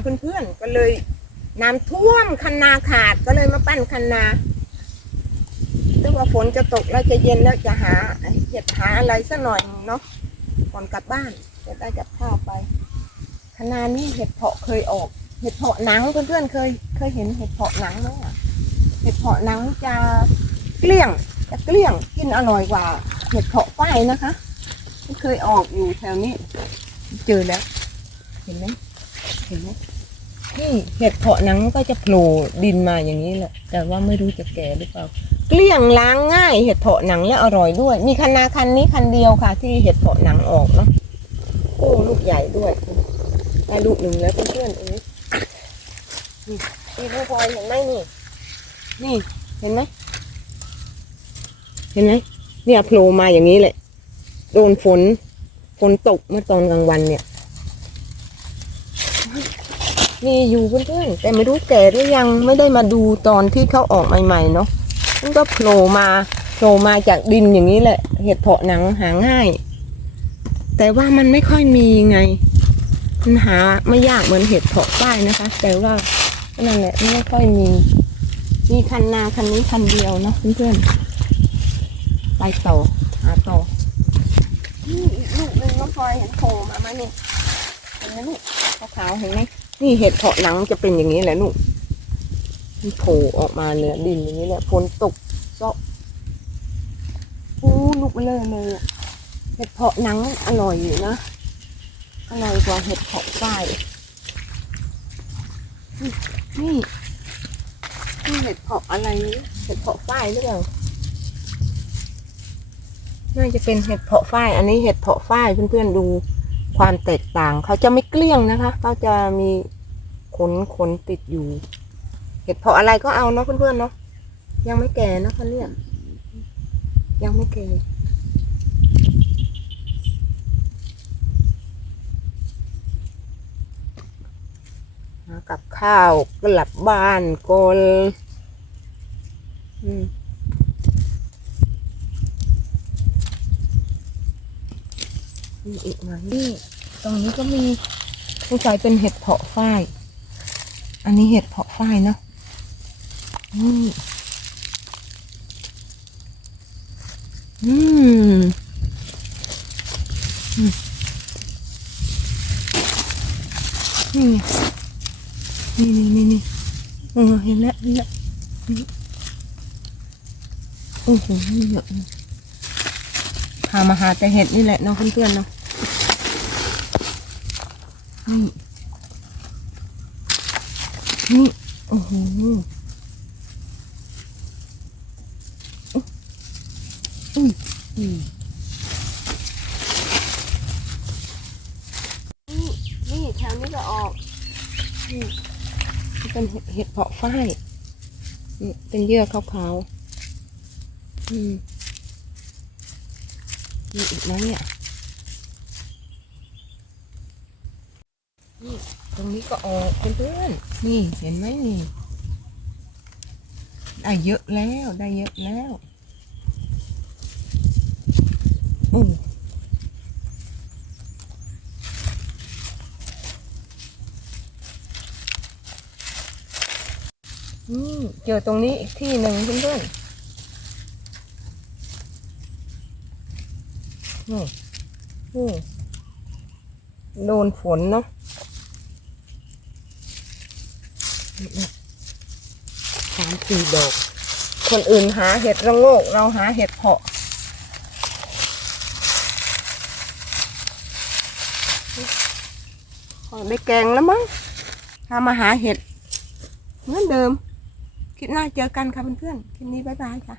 เพื่อนๆก็เลยน้ำท่วมคันนาขาดก็เลยมาปั้นคันนาถ้าว่าฝนจะตกแล้วจะเย็นแล้วจะหาเห็ดหาอะไรสักหน่อยเนาะก่อนกลับบ้านจะได้กับข้าวไปคันนานี้เห็ดเพาะเคยออก เห็ดเพาะหนังเพื่อนๆเคย เคยเห็นเห็ดเพาะหนังไหมอะเห็ดเพาะหนังจะเกลี้ยงจะเกลี้ยงกินอร่อยกว่า เห็ดเพาะฝ้ายนะคะเคยออกอยู่แถวนี้ เจอแล้ว เห็นไหม ห็นไหมนี่เห็ดเพาะหนังก็จะโผล่ดินมาอย่างนี้แหละ แต่ว่าไม่รู้จะแก่หรือเปล่า เกลี้ยงล้างง่ายเห็ดเพาะหนังและอร่อยด้วย มีคันนาคันนี้คันเดียวค่ะ ที่เห็ดเพาะหนังออกเนาะโอ้ลูกใหญ่ด้วยได้ลูกหนึ่งแล้วเพื่อนๆเอ้ยนี่นี่พ่อพลอยเห็นไหมนี่ นี่เห็นไหมเห็นไหมเนี่ยโผล่มาอย่างนี้แหละ โดนฝนฝนตกเมื่อตอนกลางวันเนี่ย นี่อยู่เพื่อนๆแต่ไม่รู้แก่หรือยังไม่ได้มาดูตอนที่เขาออกใหม่ๆเนาะมันก็โผล่มาโผล่มาจากดินอย่างนี้แหละ เห็ดเพาะหนังหาง่าย แต่ว่ามันไม่ค่อยมีไงมันหาไม่ยากเหมือนเห็ดเพาะป้ายนะคะ แต่ว่านั่นแหละไม่ค่อยมีมีคันนาคันนี้คันเดียวเนาะเพื่อนๆไปต่อหาต่อนี่อีกลูกหนึ่งน้องพลอยเห็นโผล่มาไหมนี่เห็นไหมลูกขาวๆเห็นไหม นี่เห็ดเพาะหนังจะเป็นอย่างนี้แหละลูกมันโผล่ออกมาเลยดินอย่างนี้แหละฝนตกเซาะอู้ลูกเลอเลยเห็ดเพาะหนังอร่อยอยู่นะอร่อยกว่าเห็ดเพาะฝ้ายนี่นี่เห็ดเพาะอะไรเนี่ยเห็ดเพาะฝ้ายหรือเปล่าน่าจะเป็นเห็ดเพาะฝ้าย อันนี้เห็ดเพาะฝ้ายเพื่อนๆดู ความแตกต่างเขาจะไม่เกลี้ยงนะคะเขาจะมีขนขนติดอยู่ เห็ดเพาะอะไรก็เอาเนาะเพื่อนๆเนาะยังไม่แก่นะคะเนี่ยยังไม่แก่กับข้าวกลับบ้านก่อนอืม มีอีกไหมนี่ตรงนี้ก็มีสงสัยเป็นเห็ดเพาะฝ้าย อันนี้เห็ดเพาะฝ้ายเนาะนี่อืมนี่นี่นี่นี่นี่เออเห็นแล้วเห็นแล้วนี่โอ้โหเยอะพามาหาแต่เห็ดนี่แหละเนาะเพื่อนๆเนาะ นี่ นี่ โอ้โหอุ๊ยอุ้ยนี่นี่แถวนี้ก็ออกนี่เป็นเห็ดเห็ดเพาะฝ้ายนี่เป็นเยื่อขาวๆอืมมีอีกไหมเนี่ย นี่ ตรงนี้ก็ออกเพื่อนๆนี่เห็นไหมนี่ได้เยอะแล้วได้เยอะแล้วโอ้นี่เจอตรงนี้ที่หนึ่งเพื่อนๆนี่นี่โดนฝนเนาะ สามสี่ดอก คนอื่นหาเห็ดระโงกเราหาเห็ดเพาะหอไม่แกงแล้วมั้งทำมาหาเห็ดเหมือนเดิม คลิปหน้าเจอกันค่ะเพื่อนๆ คลิปนี้บ๊ายบายค่ะ